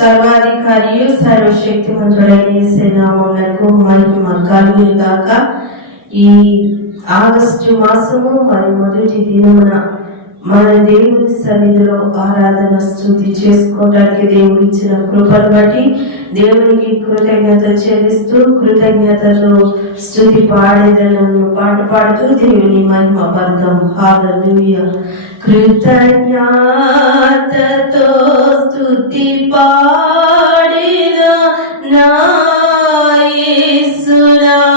సర్వాధికారియు సర్వశక్తిమంతుడైన యేసు నామమునకు మహిమ కలుగును గాక. ఈ ఆగస్టు మాసము మరి మొదటి దినమున మన దేవుని సన్నిధిలో ఆరాధన స్తుతి చేసుకోవడానికి దేవుడు ఇచ్చిన కృపను బట్టి దేవునికి కృతజ్ఞత చెల్లిస్తూ కృతజ్ఞతలో స్తుతి పాడేదలను పాట పాడుతూ దేవుని మహిమ పడదాం. హల్లెలూయా. కృతజ్ఞతతో స్తుతి పాడేదా నా యేసునాదా,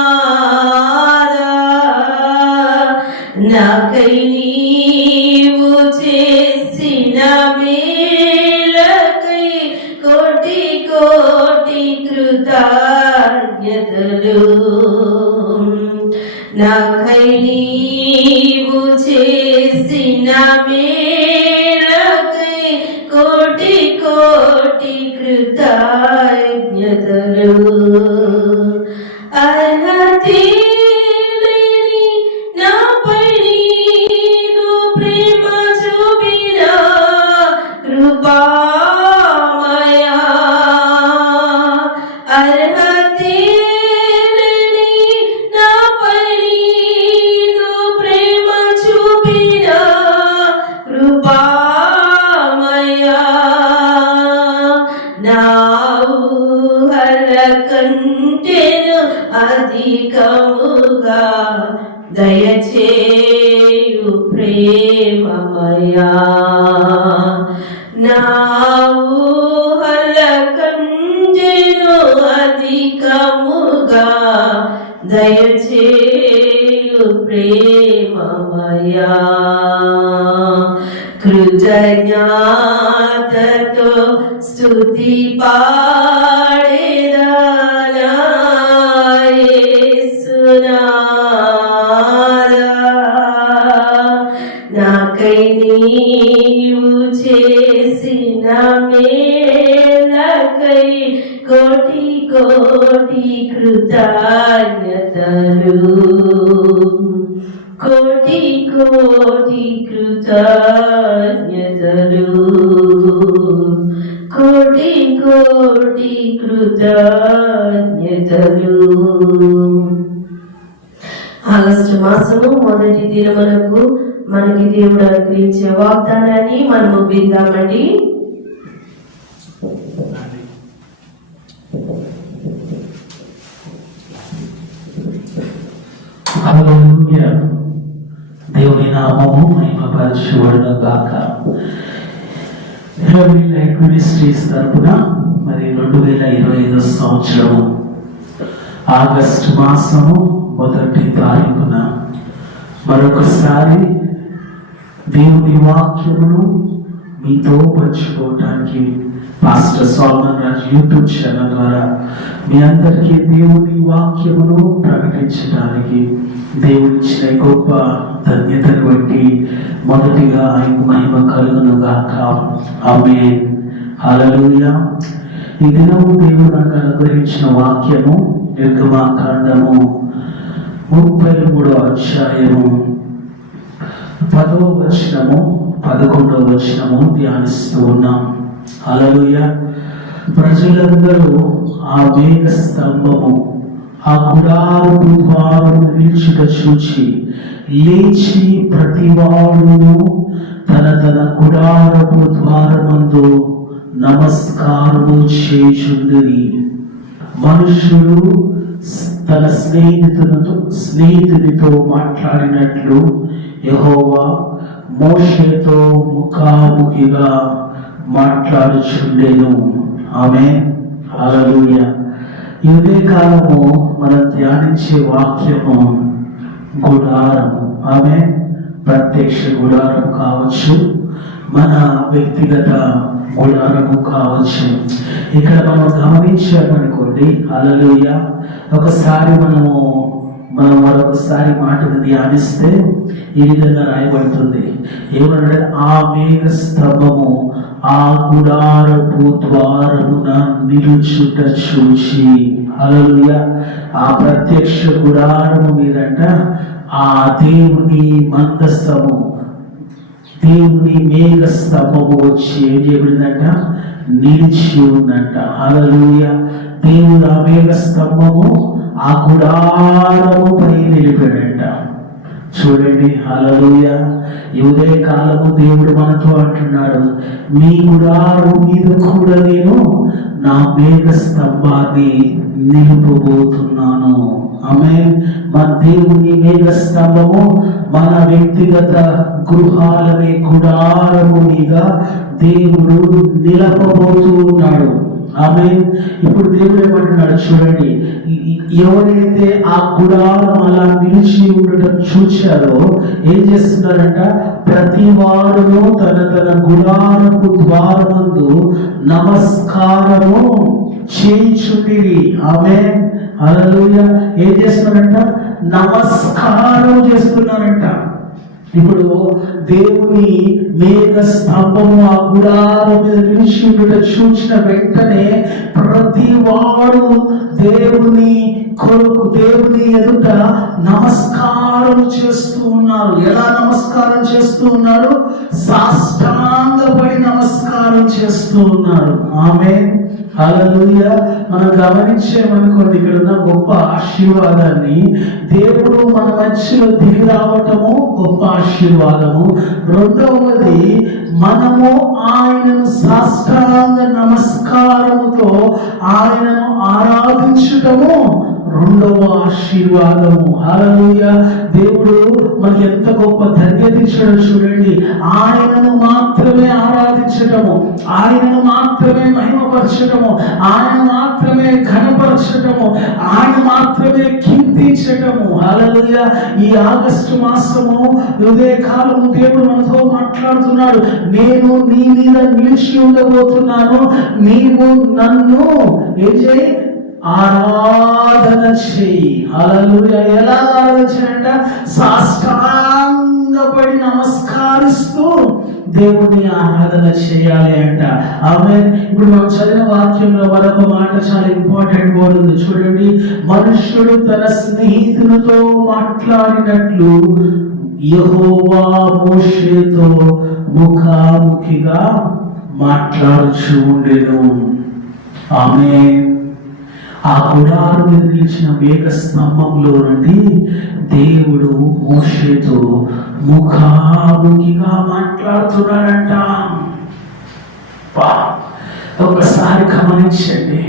నాకై నీవు చేసిన మేలకై కోటి కోటి కృతజ్ఞతలు. నాకై నీవు చేసిన మేలకై కోటి కోటి కృతజ్ఞతలు. అర్హతే లేని నాపై నీవు ప్రేమ చూపిన కృపామయా, అర్హతే లేని నాపై నీవు ప్రేమ చూపిన కృపామయా, నా ఊహల కంటెను అధికముగా దయచేయు ప్రేమమయా, నా ఊహల కంటెను అధికముగా దయచేయు ప్రేమమయా. కృతజ్ఞతతో స్తుతి పాడేదా నా యేసునాదా, నాకై నీవు చేసిన మేలకై కోటి కోటి కృతజ్ఞతలు, కోటి కోటి కృతజ్ఞతలు, కోటి కోటి కృతజ్ఞతలు. ఆగస్టు మాసము మొదటి దినమునకు మనకి దేవుడు అనుగ్రహించే వాగ్దానాన్ని మనము విందామండి. హల్లెలూయా. దేవుని నామము మహిమపరచబడును గాక. హెవెన్లీ లైట్ మినిస్ట్రీస్ తరపున మరి 2025 సంవత్సరం ఆగస్టు మాసము మొదటి తారీఖున మరొకసారి దేవుని వాక్యమును మీతో పంచుకోవటానికి pastor Solomon Raj YouTube channel ద్వారా మీ అందరికీ దేవుని వాక్యమును ప్రకటించడానికి దేవుని ఇచ్చిన గొప్ప ధన్యతను బట్టి మొదటిగా ఆయనకు మహిమ కలుగును గాక. ఆమేన్. హల్లెలూయా. ఈ దినము దేవుడు నాకు అనుగ్రహించిన వాక్యము నిర్గమాకాండము 33వ అధ్యాయము 10వ వచనము 11వ వచనము ధ్యానిస్తూ ఉన్నాం. హల్లెలూయా. ప్రజలందరూ ఆ మేఘ స్తంభము ఆ గుడారపు ద్వారము నిలుచుట చూచి లేచి ప్రతివాడును తన తన గుడారపు ద్వారమందు నమస్కారము చేయుచుండిరి. మనుషులు తన స్నేహితునితో మాట్లాడినట్లు యెహోవా మోషేతో ముఖాముఖిగా మాట్లాడుచుండెను. ఆమేన్. హల్లెలూయా. ఈ ఉదయకాలము మనం ధ్యానించే వాక్యము గుడారము. ఆమేన్. ప్రత్యక్ష గుడారం కావచ్చు, మన వ్యక్తిగత గుడారము కావచ్చు. ఇక్కడ మనం గమనించామనుకోండి. హల్లెలూయా. ఒకసారి మనం మరొకసారి మాటను ధ్యానిస్తే ఈ విధంగా రాయబడుతుంది. ఏమన్నాడు? ఆ మేఘ స్తంభము ఆ గుడారపు ద్వారమున నిలుచుట చూచి. హల్లెలూయా. ఆ ప్రత్యక్ష గుడారము మీదంట ఆ దేవుని మందస్తము, దేవుని మేఘ స్తంభము వచ్చి ఏం చేయబడిందంట? నిలిచి ఉందంట. హల్లెలూయా. దేవుడు ఆ మేఘ స్తంభము ఆ గుడారము పై నిలిపాడంట. చూడండి, హల్లెలూయా. ఈ ఉదయ కాలము దేవుడు మనతో అంటున్నాడు, మీ గుడారం మీద కూడా నేను నా మేఘ స్తంభాన్ని నిలుపబోతున్నాను. ఆమేన్. మన దేవుని మేఘ స్తంభము మన వ్యక్తిగత గృహాలనే గుడారము మీద దేవుడు నిలపబోతూ ఉన్నాడు. ఆమేన్. ఇప్పుడు దేవుడు ఏమంటున్నాడు చూడండి, ఎవరైతే ఆ గుడారం అలా నిలిచి ఉండటం చూచారో ఏం చేస్తున్నారంట, ప్రతి వాడును తన తన గుడారపు ద్వారమందు నమస్కారము చేయించుండిరి. ఆమేన్. హల్లెలూయా. ఏం చేస్తున్నారంట, నమస్కారం చేస్తున్నారంట. ఇప్పుడు దేవుని మేఘ స్తంభము ఆ గుడారం మీద నిలిచి ఉండట చూసిన వెంటనే ప్రతి వాడు దేవుని కొరకు దేవుని ఎదుట నమస్కారం చేస్తూ ఉన్నారు. ఎలా నమస్కారం చేస్తూ ఉన్నారు? సాష్టాంగపడి నమస్కారం చేస్తూ ఉన్నారు. ఆమేన్. హల్లెలూయా. మనం గమనించేమనుకోండి, ఇక్కడ ఉన్న గొప్ప ఆశీర్వాదాన్ని, దేవుడు మన మధ్యలో దిగి రావటము గొప్ప ఆశీర్వాదము. రెండవది, మనము ఆయనను సాష్టాంగ నమస్కారముతో ఆయనను ఆరాధించటము రెండవ ఆశీర్వాదము. హల్లెలూయా. దేవుడు మనకి ఎంత గొప్ప ధన్యత ఇచ్చాడో చూడండి. ఆయనను మాత్రమే ఆరాధించటము, ఆయనను మాత్రమే మహిమపరచటము, ఆయన మాత్రమే ఘనపరచటము, ఆయన మాత్రమే కీర్తించటము. హల్లెలూయా. ఈ ఆగస్టు మాసము ఉదయ కాలము దేవుడు మనతో మాట్లాడుతున్నాడు. నేను నీ మీద నిలిచి ఉండబోతున్నాను, నీవు నన్ను ఏం చేయి, ఆరాధన చెయ్యి. హల్లెలూయా. ఎలా ఆరాధన చేయంట? సాష్టాంగపడి నమస్కరిస్తూ దేవుని ఆరాధన చేయాలి అంట. ఆమేన్. ఇప్పుడు మనం చదివిన వాక్యంలో మరొక మాట చాలా ఇంపార్టెంట్ వర్డ్ ఉంది చూడండి. మనుష్యుడు తన స్నేహితులతో మాట్లాడినట్లు యెహోవా మోషేతో ముఖాముఖిగా మాట్లాడుచూ ఉండెను. ఆమేన్. ఆ గుడారం మీద నిలిచిన మేఘ స్తంభంలో నుండి దేవుడు మోషేతో ముఖాముఖిగా మాట్లాడుతున్నాడంట. ఒకసారి గమనించండి,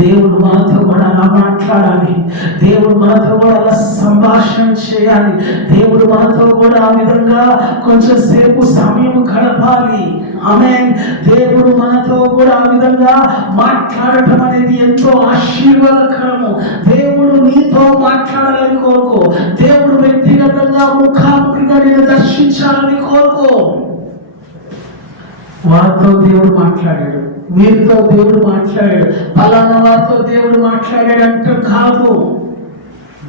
దేవుడు మనతో కూడా అలా మాట్లాడాలి, దేవుడు మనతో కూడా అలా సంభాషణ చేయాలి, దేవుడు మనతో కూడా ఆ విధంగా కొంచెం సేపు సమయం గడపాలి. ఆమేన్. దేవుడు మనతో కూడా ఆ విధంగా మాట్లాడటం అనేది ఎంతో ఆశీర్వాదకరము. దేవుడు నీతో మాట్లాడాలని కోరుకో, దేవుడు వ్యక్తిగతంగా ముఖాముఖిగా నేను దర్శించాలని కోరుకో. వారితో దేవుడు మాట్లాడాడు, వీరితో దేవుడు మాట్లాడాడు, ఫలానా వారితో దేవుడు మాట్లాడాడు అంటే కాదు.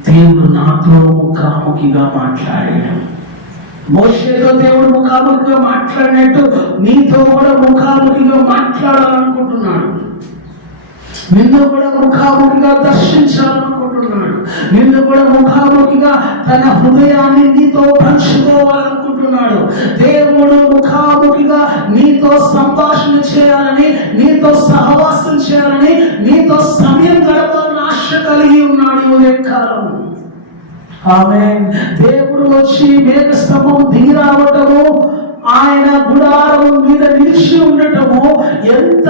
దేవుడు నాతో ముఖాముఖిగా మాట్లాడాడు. మోషేతో దేవుడు ముఖాముఖిగా మాట్లాడినట్టు నీతో కూడా ముఖాముఖిగా మాట్లాడాలనుకుంటున్నాడు. నిన్ను కూడా ముఖాముఖిగా దర్శించాలనుకుంటున్నాడు. నిన్ను కూడా ముఖాముఖిగా తన హృదయాన్ని నీతో పంచుకోవాలనుకుంటున్నాడు. దేవుడు ముఖాముఖిగా నీతో సంభాషణ చేయాలని, నీతో సహవాసం చేయాలని, నీతో సమయం గడపాలని ఆశ కలిగి ఉన్నాడు ఈ ఉదయకాలం. ఆమేన్. దేవుడు వచ్చి మేఘ స్తంభం దిగి రావటము, ఆయన గుడారం మీద నిలిచి ఉండటము ఎంత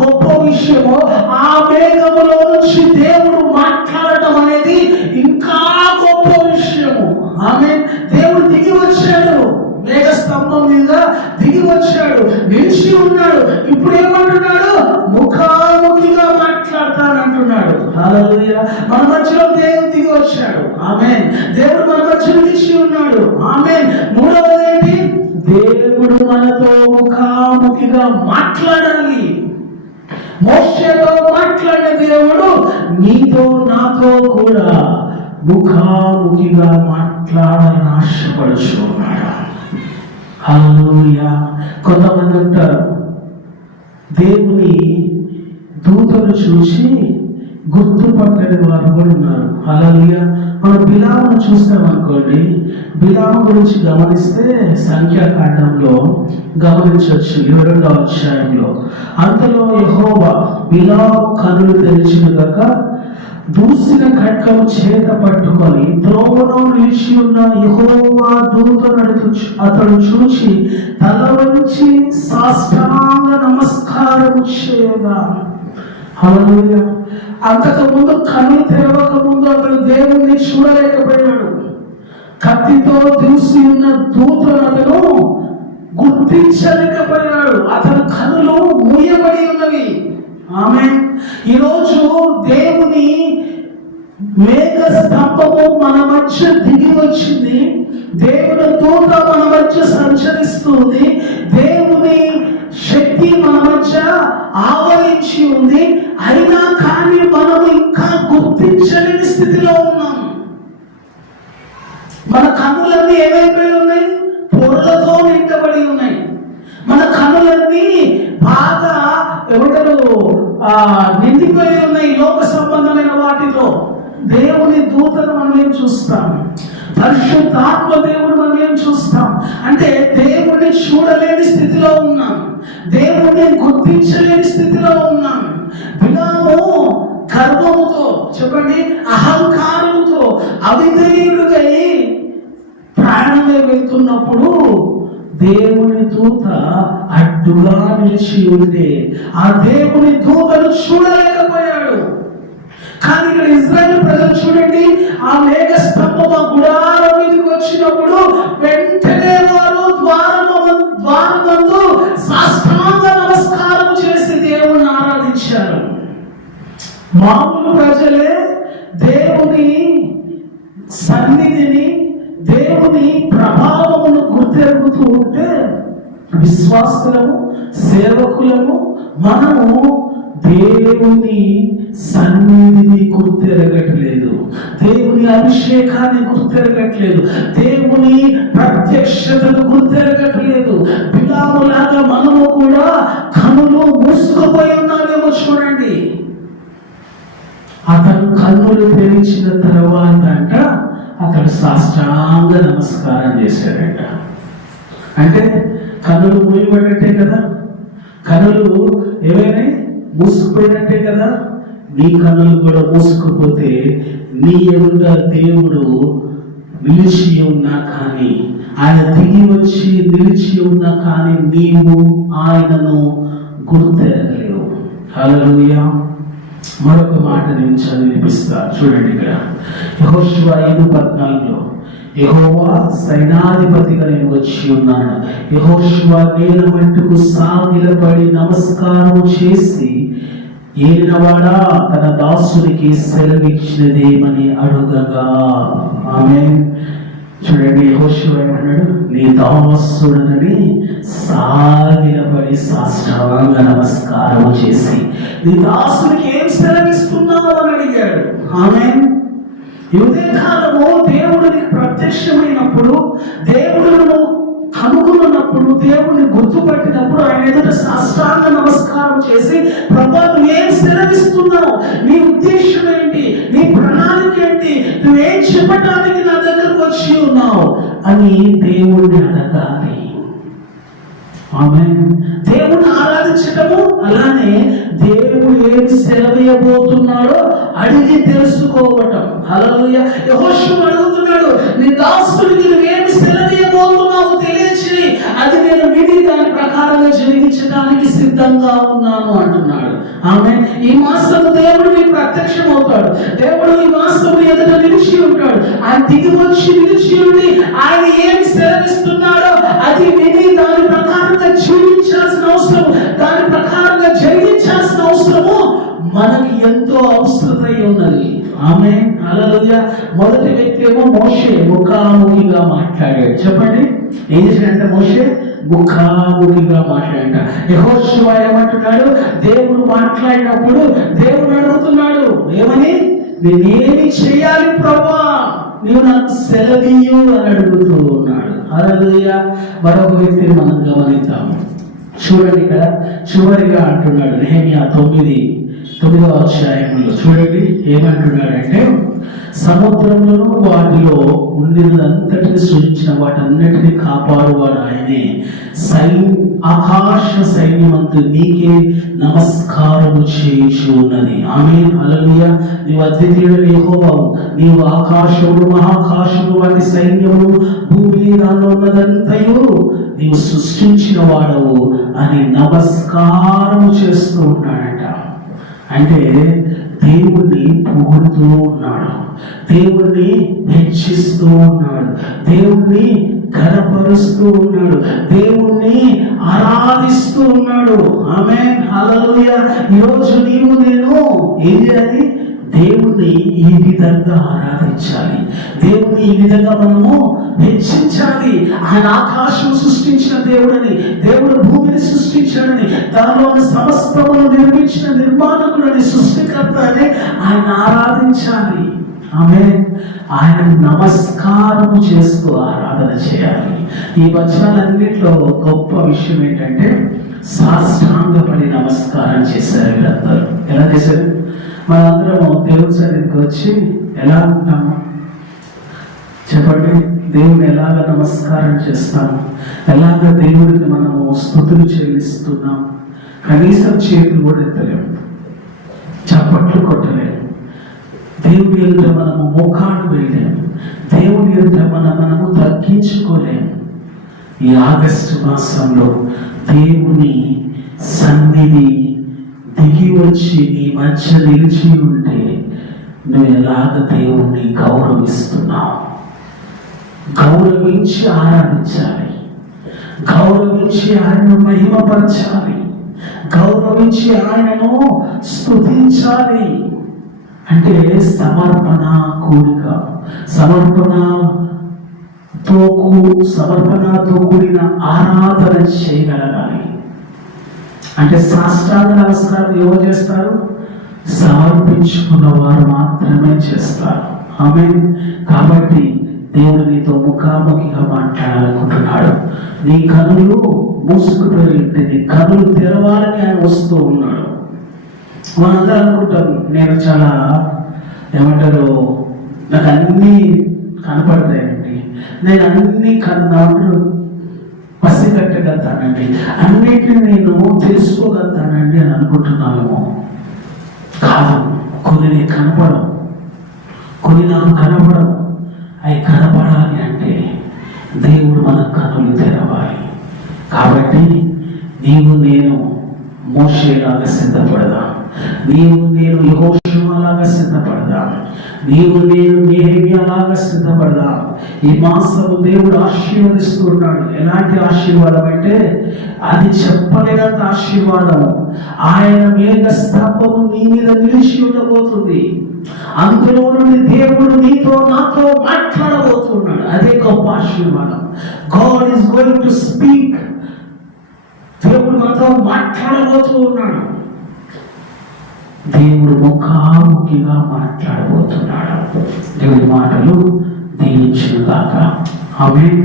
గొప్ప విషయమో, ఆ మేఘములో నుంచి దేవుడు మాట్లాడటం అనేది ఇంకా గొప్ప విషయము. ఆమేన్. దేవుడు దిగి వచ్చాడు, మేఘ స్తంభం మీద దిగి వచ్చాడు, నిలిచి ఉన్నాడు. ఇప్పుడు ఏమంటున్నాడు? ముఖాముఖిగా మాట్లాడతానంటున్నాడు. హల్లెలూయా. మన మధ్యలో దేవుడు దిగి వచ్చాడు. ఆమేన్. దేవుడు మన మధ్యలో నిలిచి ఉన్నాడు. ఆమేన్. మూడవది ఏంటి? దేవుడు మనతో ముఖాముఖిగా మాట్లాడాలి. మోషేతో మాట్లాడిన దేవుడు నీతో నాతో కూడా ముఖాముఖిగా మాట్లాడాలని ఆశపడుచున్నాడు. హల్లెలూయా. కొంతమంది ఉంటారు, దేవుని దూతలు చూసి గుర్తుపట్టని వారు కూడా ఉన్నారు. హల్లెలూయా. మనం బిలామును చూస్తామనుకోండి, బిలాము గురించి గమనిస్తే సంఖ్యాకాండంలో గమనించవచ్చు 22వ అధ్యాయంలో. అంతలో యెహోవా బిలాము కన్నులు తెరిచిన గాక దూసిన ఖడ్గము చేత పట్టుకొని త్రోవలో నిలిచి ఉన్న యెహోవా దూతను అతడు చూచి తల వంచి సాష్టాంగ నమస్కారము చేయగా. హల్లెలూయా. అంతకు ముందు కన్ను తెరవక ముందు అతడు దేవుణ్ణి చూడలేకపోయాడు. కత్తితో దూసి ఉన్న దూతను అతను గుర్తించలేకపోయాడు. అతని కన్నులు మూయబడి ఉన్నవి. ఆమేన్. ఈరోజు దేవుని మేఘ స్తంభము మన మధ్య దిగి వచ్చింది. దేవుని దూత మన మధ్య సంచరిస్తుంది. దేవుని శక్తి మన మధ్య ఆవరించి ఉంది. అయినా కానీ మనం ఇంకా గుర్తించలేని స్థితిలో ఉన్నాం. మన కన్నులన్నీ ఏమైపోయి ఉన్నాయి? పొరలతో నిండబడి ఉన్నాయి. మన కన్నులన్నీ బాగా ఎవరు నిండిపోయి ఉన్నాయి లోక సంబంధమైన వాటితో. దేవుని దూతను మనం ఏం చూస్తాం? పరిశుద్ధాత్మ దేవుడు మనం ఏం చూస్తాం? అంటే దేవుడిని చూడలేని స్థితిలో ఉన్నాం. దేవుడిని గుర్తించలేని స్థితిలో ఉన్నాం. బిలాము గర్వముతో, చెప్పండి, అహంకారముతో అవిధేయుడుగా ప్రాణమే వెళ్తున్నప్పుడు దేవుని దూత అడ్డుగా నిలిచి ఉండే ఆ దేవుని దూతను చూడలేకపోయాడు. కానీ ఇక్కడ ఇశ్రాయేలు ప్రజలు చూడండి, ఆ మేఘ స్తంభం ఆ గుడారం మీదకి వచ్చినప్పుడు వెంటనే వారు ద్వారమందు సాష్టాంగ నమస్కారం చేసి దేవుని ఆరాధించారు. మామూలు ప్రజలే దేవుని సన్నిధిని, దేవుని ప్రభావమును గుర్తెరుగుతూ ఉంటే, విశ్వాసులము, సేవకులము మనము దేవుని సన్నిధిని గుర్తెరగట్లేదు, దేవుని అభిషేకాన్ని గుర్తెరగట్లేదు, దేవుని ప్రత్యక్షతను గుర్తెరగట్లేదు. బిలాములాగా మనము కూడా కన్నులు మూసుకుపోయి ఉన్నామేమో చూడండి. అతను కన్నులు తెరిచిన తర్వాత అంట అతడు సాష్టాంగ నమస్కారం చేశాడంట. అంటే కన్నులు మూయబడ్డట్టే కదా, కన్నులు ఏమైనా మూసుకుపోయినట్టే కదా. నీ కన్నులు కూడా మూసుకుపోతే నీ ఎదుట దేవుడు నిలిచి ఉన్నా కానీ, ఆయన దిగి వచ్చి నిలిచి ఉన్నా కానీ నీవు ఆయనను గుర్తెరగలేవు. హల్లెలూయా. మరొక మాట నేను చదివిపిస్తా చూడండి. ఇక్కడ యెహోషువ 5:14 యెహోవా సైనాధిపతిగా నేను వచ్చి ఉన్నాను. యెహోషువ నేల మట్టుకు సాగిలపడి నమస్కారం చేసి, ఏలినవాడా తన దాసునికి సెలవిచ్చినదేమని అడుగగా. ఆమేన్. చూడండి, యెహోషువ ఏమన్నాడు? నీ దాసుడనని సాగిలపడి సాష్టాంగ నమస్కారం చేసి నీ దాసునికి ఏం సెలవిస్తున్నావు అని అడిగాడు. ఆమేన్. ఇదే కాలము దేవుడికి ప్రత్యక్షమైనప్పుడు, దేవుడును కనుగొన్నప్పుడు, దేవుడిని గుర్తుపట్టినప్పుడు ఆయన ఎదుట సాష్టాంగ నమస్కారం చేసి, ప్రభువా నువ్వు ఏం సెలవిస్తున్నావు, నీ ఉద్దేశం ఏంటి, నీ ప్రణాళిక ఏంటి, నువ్వేం చెప్పడానికి నా దగ్గరకు వచ్చి ఉన్నావు అని దేవుడిని అడగాలి. ఆమేన్. దేవుడిని ఆరాధించటము అలానే దేవుడు ఏమి సెలవేయబోతున్నాడో అడిగి తెలుసుకోవటం. హల్లెలూయా. యెహోషువ అడుగుతున్నాడు, నీ దాసుడికి నువ్వేమి సెలవేయబోతున్నావు తెలియచేయి, అది నేను విని దాని ప్రకారంగా జరిగించడానికి సిద్ధంగా ఉన్నాను అంటున్నాడు. ఆమేన్. ఈ మాసము దేవుడు నీకు ప్రత్యక్షం అవుతాడు. దేవుడు ఈ మాసము ఎదుట నిలిచి ఉంటాడు. ఆయన దిగి వచ్చి నిలిచి ఉండి ఆయన ఏమి సెలవిస్తున్నాడో అది విని దాని ప్రకారంగా జీవించాల్సిన అవసరం, దాని ప్రకారంగా జరిగించాల్సిన అవసరము మనకి ఎంతో అవసరమై ఉన్నది. ఆమేన్. హల్లెలూయా. మొదటి వ్యక్తి ఏమో మోషే ముఖాముఖిగా మాట్లాడాడు. చెప్పండి, ఏం చేశాడంటే మోషే ముఖాముఖిగా మాట్లాడంట. యెహోషువ ఏమంటున్నాడు? దేవుడు మాట్లాడినప్పుడు దేవుడు అడుగుతున్నాడు ఏమని? నేనేమి చేయాలి ప్రభువా, నీవు నాకు సెలవీయు అని అడుగుతూ ఉన్నాడు. హల్లెలూయా. మరొక వ్యక్తిని మనం గమనిద్దాం. చూడండి, ఇక్కడ చివరిగా అంటున్నాడు నెహెమ్యా 9 9వ అధ్యాయంలో చూడండి ఏమంటున్నాడంటే, సముద్రంలో వాటిలో ఉండినంతటిని సృష్టించిన వాటన్నిటిని కాపాడువాడు ఆయనే. ఆకాశ సైన్యమంతా నీకే నమస్కారము చేయించి ఉన్నది. ఆమేన్, హల్లెలూయా. నీవు అద్వితీయుడైన యెహోవావు, నీవు ఆకాశములు మహాకాశములు వాటి సైన్యములు భూమి దానిలో ఉన్నదంతయు నీవు సృష్టించిన వాడవు అని నమస్కారము చేస్తూ ఉన్నాడట. అంటే దేవుణ్ణి పొగుడుతూ ఉన్నాడు, దేవుణ్ణి హెచ్చిస్తూ ఉన్నాడు, దేవుణ్ణి ఘనపరుస్తూ ఉన్నాడు, దేవుణ్ణి ఆరాధిస్తూ ఉన్నాడు. ఆమేన్, హల్లెలూయా. ఈరోజు నీవు నేను ఏం చేయాలి? దేవుణ్ణి ఈ విధంగా ఆరాధించాలి, దేవుణ్ణి ఈ విధంగా మనము హెచ్చించాలి. ఆయన ఆకాశం సృష్టించిన దేవుడని, దేవుడు భూమిని సృష్టించాడని, దానిలో సమస్తమును నిర్మించిన నిర్మాణకుడని, సృష్టికర్త అని ఆయన ఆరాధించాలి. ఆమేన్. ఆయన నమస్కారం చేస్తూ ఆరాధన చేయాలి. ఈ వచనాలన్నింటిలో గొప్ప విషయం ఏంటంటే సాష్టాంగపడి నమస్కారం చేశారు వీళ్ళందరూ. ఎలా చేశారు? మనందరము దేవుని సన్నిధికి వచ్చి ఎలా ఉంటాము చెప్పండి? దేవుని ఎలాగ నమస్కారం చేస్తాము? ఎలాగ దేవుడికి మనము స్తుతులు చెల్లిస్తున్నాం? కనీసం చేతులు కూడా ఎత్తలేము, చప్పట్లు కొట్టలేము, దేవుని ఎదుట మనము మోకాడు వేయలేము, దేవుని ఎదుట మనము తగ్గించుకోలేము. ఈ ఆగస్టు మాసంలో దేవుని సన్నిధి దిగి వచ్చి నీ మధ్య నిలిచి ఉంటే నువ్వు ఎలాగ దేవుణ్ణి గౌరవిస్తున్నావు? గౌరవించి ఆరాధించాలి, గౌరవించి ఆయనను మహిమపరచాలి, గౌరవించి ఆయనను స్తుతించాలి. అంటే సమర్పణ సమర్పణతో కూడిన ఆరాధన చేయగలగాలి. అంటే సాష్టాంగ నమస్కారం ఎవరు చేస్తారు? సమర్పించుకున్న వారు మాత్రమే చేస్తారు. ఆమేన్. కాబట్టి దేవుడు నీతో ముఖాముఖిగా మాట్లాడాలనుకుంటున్నాడు. నీ కనులు మూసుకుపోయి నీ కనులు తెరవాలని ఆయన వస్తూ ఉన్నాడు. మనందరూ అనుకుంటాం, నేను చాలా ఏమంటారు, నాకు అన్నీ కనపడతాయండి, నేను అన్నీ పసిగట్టగలుగుతానండి, అన్నిటిని నేను తెలుసుకోగలుగుతానండి అని అనుకుంటున్నామేమో. కాదు, కొన్ని నీకు కనపడవు, కొన్ని నాకు కనపడవు. అవి కనపడాలి అంటే దేవుడు మన కనులు తెరవాలి. కాబట్టి నీవు నేను మోషేలాగా సిద్ధపడదాం, నీవు నేను యెహోషువలాగా సిద్ధపడదాం, నీవు నేను నెహెమ్యాలాగా సిద్ధపడదాం. ఈ మాసము దేవుడు ఆశీర్వదిస్తున్నాడు. ఎలాంటి ఆశీర్వాదం అంటే అది చెప్పలేనంత ఆశీర్వాదము. ఆయన మేఘ స్తంభము నీ మీద నిలిచి ఉండబోతుంది. అందులో నుండి దేవుడు నీతో నాతో మాట్లాడబోతున్నాడు. అదే గొప్ప ఆశీర్వాదం. God is going to speak. దేవుడు మనతో మాట్లాడబోతూ ఉన్నాడు. దేవుడు ముఖాముఖిగా మాట్లాడబోతున్నాడు. దేవుడి మాటలు దీవించును గాక. ఆమేన్.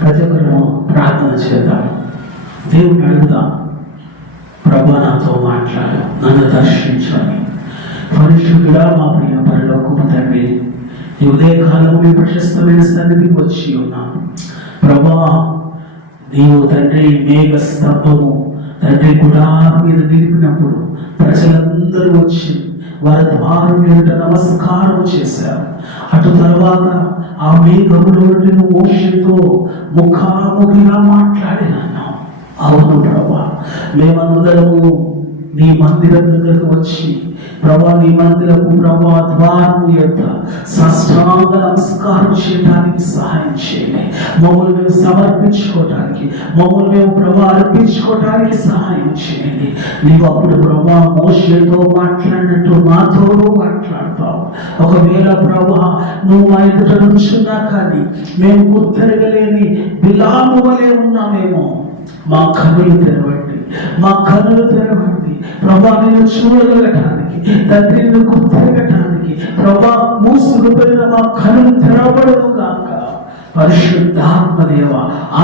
ప్రతి ఒక్కరు ప్రార్థన చేద్దాం, దేవుని అడుగుదాం, ప్రభువా నాతో మాట్లాడు, నన్ను దర్శించాలి. పరిశుద్ధుడా మా ప్రియ పరలోకపు తండ్రి, ఈ ఉదయకాలము మీ ప్రశస్తమైన సన్నిధికి వచ్చి ఉన్నాను. ప్రభువా, నీవు తండ్రి మేఘ స్తంభము తండ్రి గుడారం మీద నిలిపినప్పుడు ప్రజలందరూ వచ్చి వారి ద్వారం మీద నమస్కారం చేశారు. అటు తర్వాత ఆ మేఘములో నువ్వు మోషేతో ముఖాముఖిగా మాట్లాడినాను. అవును ప్రభా, మేమందరము నీ మందిరం దగ్గరకు వచ్చి ప్రభా, నీ మందిరపు ప్రభా ద్వారము యొక్క సాష్టాంగ నమస్కారం చేయడానికి సహాయం చేయండి. మమ్మల్ని మేము సమర్పించుకోవడానికి, మమ్మల్ని మేము ప్రభా అర్పించుకోవడానికి సహాయం చేయండి. నీవు అప్పుడు ప్రభా మోషేతో మాట్లాడినట్టు మాతోనూ మాట్లాడతావు. ఒకవేళ ప్రభా నువ్వు మా ఎదుట నుంచున్నా కానీ మేము గుర్తెరగలేని బిలాము వలె ఉన్నామేమో, మా కనులు తెరవండి, మా కనులు తెరవండి ప్రభా, నేను చూడగలగటానికి, తండ్రి నిన్ను గుర్తెరగటానికి ప్రభా మూసుకుపోయిన మా కనులు తెరవబడను గాక. పరిశుద్ధాత్మ దేవ,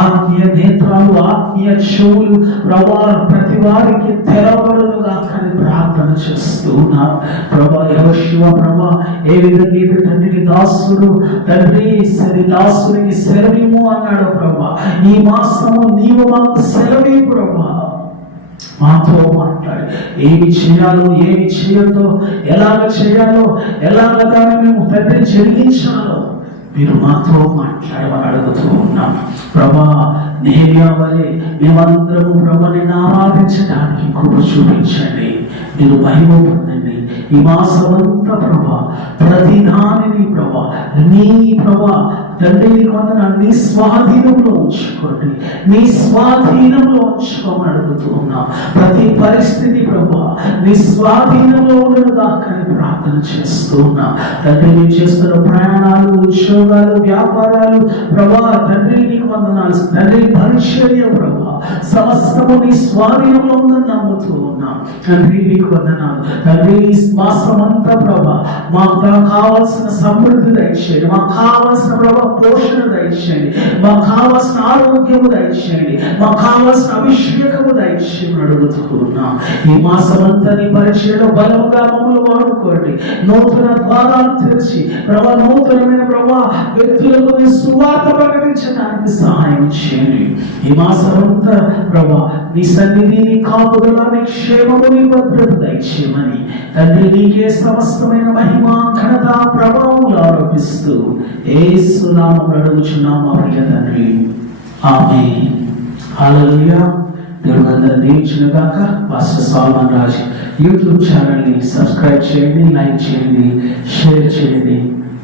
ఆత్మీయ నేత్రాలు, ఆత్మీయ చెవులు ప్రభా ప్రతి వారికి తెరవబడునుగా అని ప్రార్థన చేస్తూ ఉన్నాను ప్రభా. యెహోషువ ప్రభా ఏ విధంగా అయితే తండ్రికి దాసుడు తండ్రి దాసుడికి సెలవిము అన్నాడు ప్రభా, ఈ మాసము నీవు మాకు సెలవి ప్రభా. మాతో మాట్లాడి ఏమి చేయాలో ఏమి చేయొద్దో, ఎలాగ చేయాలో, ఎలాగ దాన్ని మేము తండ్రి చెల్లించాలో మీరు మాతో మాట్లాడమని అడుగుతూ ఉన్నాం ప్రభా. నెహెమ్యా వలె మేమందరము ప్రభుని ఆరాధించడానికి కృప చూపించండి. మీరు మహిమ పొందండి ఈ మాసమంతా ప్రభా. ప్రతి దానిని ప్రభా నీ ప్రభా తండ్రి నీ స్వాధీనంలో ఉంచుకోండి, నీ స్వాధీనంలో ఉంచుకోమని అడుగుతూ ఉన్నాం. ప్రతి పరిస్థితి ప్రభా నీ స్వాధీనంలో ఉండదు దాకని ప్రార్థన చేస్తూ ఉన్నాం తండ్రి. మేము చేస్తున్న ప్రయాణాలు, ఉద్యోగాలు, వ్యాపారాలు ప్రభా తండ్రి నీకు వందనాలు. తండ్రి పరిచర్య ప్రభా సమస్తము నీ స్వాధీనంలో ఉందని నమ్ముతూ ఉన్నాం తండ్రి. నీకు వందనాలు తండ్రి. ఈ మాసమంతా ప్రభా మాకు కావాల్సిన సమృద్ధి దయచేయండి, మాకు కావాల్సిన ప్రభా పోషణ దయచేయండి, మాకు కావాల్సిన ఆరోగ్యము దయచేయండి, మాకు కావాల్సిన అభిషేకము దయచేయమని అడుగుతూ ఉన్నాం. ఈ మాసమంతా నీ పరిచయలో బలముగా మమ్మల్ని వాడుకోండి. నూతన ద్వారాలు తెరిచి ప్రభా నూతనమైన ప్రభా వ్యక్తులకు నీ సువార్త ప్రకటించడానికి సహాయం చేయండి. ఈ మాసమంతా ప్రభా నీ సన్నిధి, నీ కాపుదల, నీ క్షేమము, నీ భద్రత దయచేయమని తండ్రి నీకే సమస్తమైన మహిమ, ఘనత, ప్రభావములు ఆరోపిస్తూ యేసు నామములో అడుగుచున్నాము మా ప్రియ తండ్రి. ఆమేన్. హల్లెలూయా. దేవుడు అందరిని దీవించును గాక. పాస్టర్ సాల్మన్ రాజ్ యూట్యూబ్ ఛానల్ని సబ్స్క్రైబ్ చేయండి, లైక్ చేయండి, షేర్ చేయండి.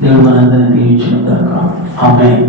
దేవుడు మనందరిని దీవించును గాక. ఆమేన్.